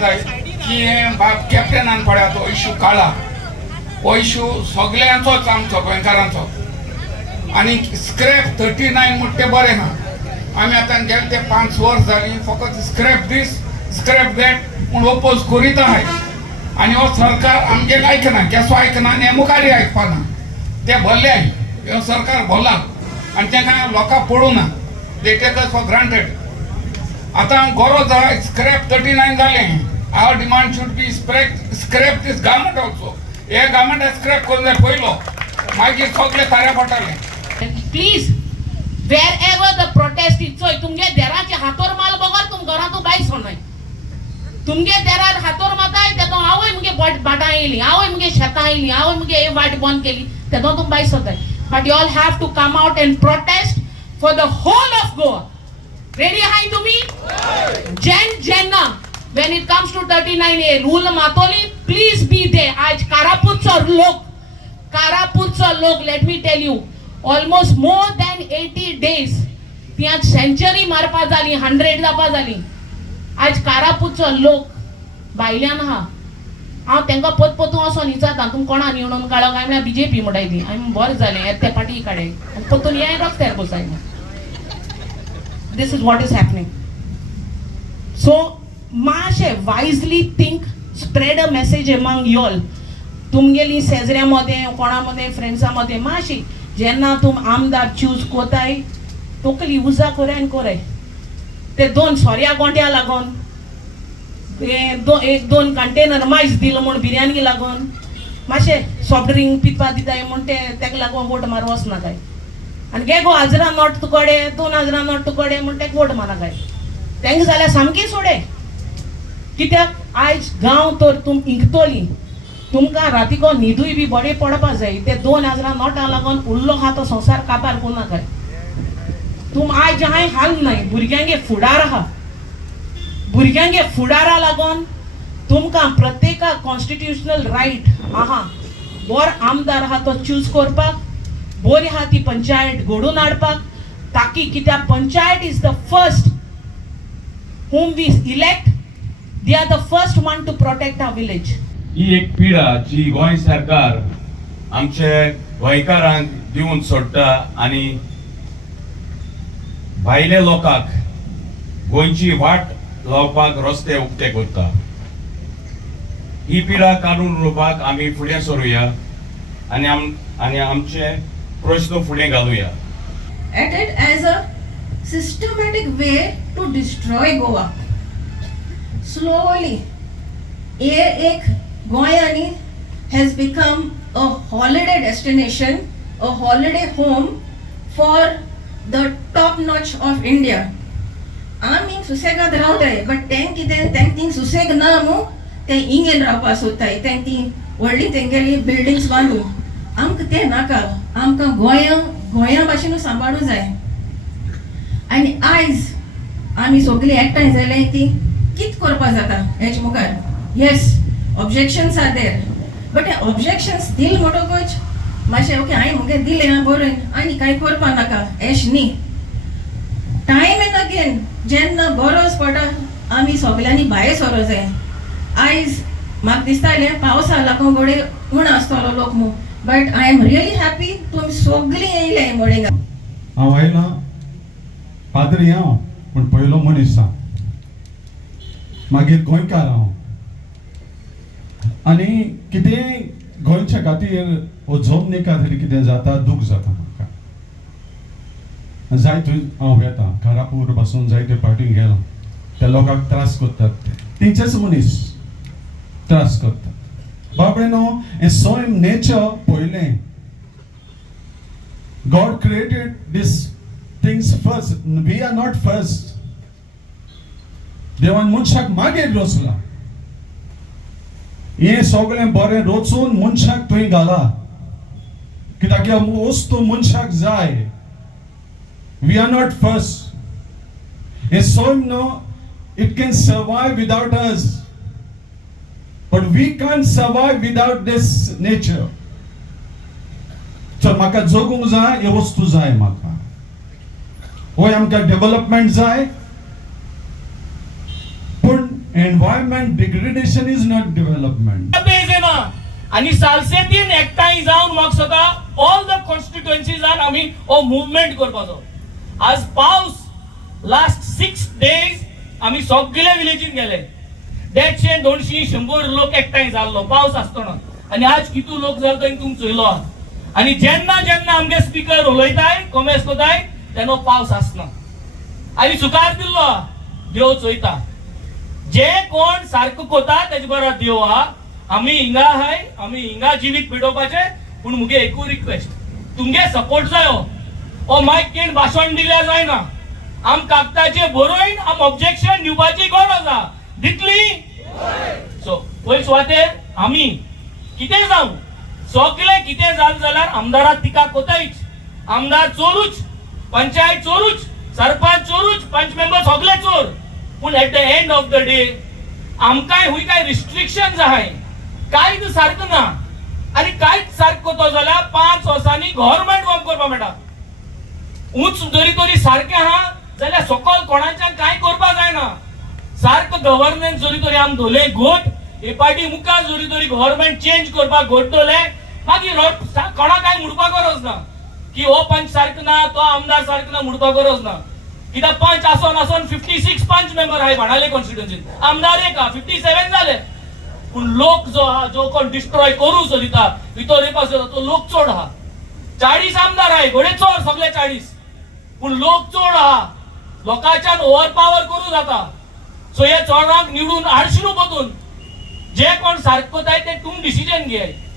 जाय की कॅप्टनान पळय तो इशू काळा हो इशू सगळ्यांचोच आमचो गोंयकारांचो आणि स्क्रॅप 39 म्हणटे बरें ना आमी आतां गेले ते 5 वर्स जालीं फकत स्क्रॅप दीस स्क्रॅप दॅट म्हूण ओपोज करीत आहाय आणि हो सरकार आमगे आयकना केसो आयकना आनी मुखारी आयकपाना ते भरले हो सरकार भरला आणि तांकां लोकां पडूं ना they take us for granted आतां गरज जाय स्क्रॅप 39 जालें our demand should be scrap this government also हे गव्हर्मेंट स्क्रॅप करून जाय पयलो मागीर सगळे कार्य पडटले please wherever the protest is चोय तुमगे देराचे हातोर माल बगर तुम घरातून भायर सोनाय तुमगे देरार हातोर माताय तेदो आवय मुगे बाटा येयली आवय मुगे शेतां येयली आवय मुगे हे वाट बंद केली तेदो तुम भायर सोताय but you all have to come out and protest for the whole of Goa. Ready hai tumi? Jenna when it comes to 39A rule matoli please be there. Aaj Karaputsa log let me tell you almost more than 80 days ત્યાં century મારપા જાલી 100 जापा जाली आज कारापूरचो लोक बायल्यान हा हांव तांकां पोतपोतू असो न्हिचाता तुम कोणा निवडून काळो काय म्हळ्यार बीजेपी म्हणटाय आमी बरें जालें येते पाटी काडे आनी पोतून हे रस्त्यार बसाय this is what is happening so मातशे wisely think spread a message among you all तुमगेली शेजऱ्या मध्ये कोणा मध्ये फ्रेंड्सा मध्ये मातशी जेन्ना तुम आमदार चूज कोताय तोकली उजा कोराय आनी कोराय ते 2 सोऱ्या गोंट्या लागोन एक दोन कंटेनर मायज दिलो म्हूण बिर्याणी लागोन मातशे सॉफ्ट ड्रिंक पिवपा दिताय म्हूण तेका लागोन वोट मार वचनाकाय आनी गे गो 1000 नोट तुकोडे 2000 नोट तुकोडे म्हूण तेका वोट मारनाकाय तेंका जाल्यार सामकी सोडे कित्याक आयज गांव तर तुम इंकतोली तुमकां रातीको न्हिदूय बी बरें पडपा जाय ते 2000 नोटां लागोन उरलो हा तो संवसार काबार कोनाकाय तुम आयज हांय हाल न्हय भुरग्यांगे फुडार आहा भुरग्यांगे फुडारा लागोन तुमकां प्रत्येकाक कॉन्स्टिट्युशनल रायट आहा बोर आमदार आहा तो चूज करपाक बरी आहा ती पंचायत घडोवन हाडपाक ताकी कित्याक panchayat is the first whom we elect they are the first one to protect our village ही एक पिढा जी गोंय सरकार आमचे गोंयकारांक दिवन सोडटा आणि भायल्या लोकांक गोंयची वाट लावपाक रस्ते उक्ते करता ही पिढा काडून उडोवपाक आमी फुडें सरूया आणि आमचे प्रश्न फुडें घालुया at it as a systematic way to destroy Goa. Slowly, एक Goyani has become a holiday destination, a holiday home for the top notch of India. आमी सुसेगाद रावताय बट तें कितें तें सुसेग ना मू ते इंगेन रावपा सोदताय तें ती व्हडली तेंगेली बिल्डिंग्स बांदून आमकां तें नाका आमकां गोंया भाशेन सांबाळूं जाय आनी आयज आमी सगळीं एकठांय जाल्याय ती कित करपा जाता हेच्या मुखार yes objections are there but हे ऑब्जेक्शन्स दिल म्हणटकूच मातशें ओके हांवें मुगे दिलें आं बरोवन आनी कांय करपा नाका एश न्ही टायम एंड अगेन जेन्ना गरज पडटा आमी सगळ्यांनी भायर सरो जाय आयज म्हाका दिसतालें पावसा लागून गोडे उण आसतलो लोक मू but I am really happy तुमी सगळीं येयले मोडेंगा हांव आयलां पाद्री हांव पूण पयलो मनीस हांव मागीर गोंयकार हांव आनी कितेंय गोंयच्या खातीर वो जमनी खातीर कितें जाता दूख जाता म्हाका जायते हांव येता कारापूर पासून जायते पार्टीन गेलो त्या लोकांक त्रास करतात तेंचेच मनीस त्रास करतात बाबडे न्हू हे सोयम नेचर पयलें God created this things first we are not first देवान मनशाक मागीर रचला हे सगळें बरें रचून मनशाक थंय घाला कित्याक ह्यो वस्तू मनशाक जाय वी आर नॉट फर्स्ट हे सोयम न्हू it can survive without us but we can't survive without this nature so म्हाका जगूंक जाय ह्यो वस्तू जाय म्हाका होय आमकां डेव्हलपमेंट जाय पूण environment degradation is not development. बेज येना आणि सालसेतीन एकठांय जावन म्हाका सदा ऑल द कॉन्स्टिट्युएन्सीजान आमी हो मुवमेंट करपाचो. आज पावस लास्ट 6 days आमी सगळे विलेजीन गेले. 150, 200, 100 लोक एकठांय जाल्लो पावस आसतना. आणि आज कितू लोक जालो थंय तुमकां चोयलो आहा. आणि जेन्ना जेन्ना आमगे स्पीकर उलयताय कॉमेंट्स कोताय तेन्ना पावस आसना. आणि सुकार दिल्लो आहा. देव चोयता. जे कोण सारको कोता तेजे बरो देव आहा. आमी हिंगा आहाय, आमी हिंगा जिवीत पेटोवपाचे. पूण मुगे एकूच रिक्वेस्ट, तुमगे सपोर्ट जायो. ओ मायक घेवन भाशण दिल्या जायना. आम कागदाचे बरोवन आम ऑब्जेक्शन दिवपाची गरज आहा. दितली? सो पयस सुवातेर आमी कितें जावं, सगळे कितें जालें जाल्यार आमदाराक तिका कोतायच. आमदार चोरूच, पंचायत चोरूच, सरपंच चोरूच, पंच मेंबर सगळे चोर. पूण at the end of the day आमकांय हुंय काय रिस्ट्रिक्शन्स आहाय. कांयच सारको ना. आनी कांयच सारको कोतो जाल्यार 5 वर्सांनी गव्हर्नमेंट वर्क करपाक मेळटा. उंच जरी तरी सारकें आहा जाल्यार सकयल कोणाच्यान कांय करपाक जायना. सारको गव्हर्नन्स जरी तरी आम धोले घोट हे पार्टी मुखार जरी तरी गव्हर्नमेंट चेंज करपाक घोट धोले मागीर कोणाक काय म्हणपाक गरज ना की हो पंच सारको ना, तो आमदार सारको ना म्हणपाक गरज ना. कित्याक पंच आसोन 56 पंच मेंबर आहाय बाणावले कॉन्स्टिट्युएन्सीन. आमदार एक 57 जाले. पूण लोक जो आहा, जो कोण डिस्ट्रॉय करू सोदिता, भितर येवपाक सोदिता, तो लोक चड आहा. 40 आमदार आहाय, घोडे चोर सगळे 40. पूण लोक चड आहा. लोकांच्यान ओव्हर पावर करू जाता. सो हे चोरांक निवडून हाडची न्हू परतून. जे कोण सारको कोताय ते तुम डिसिजन घे.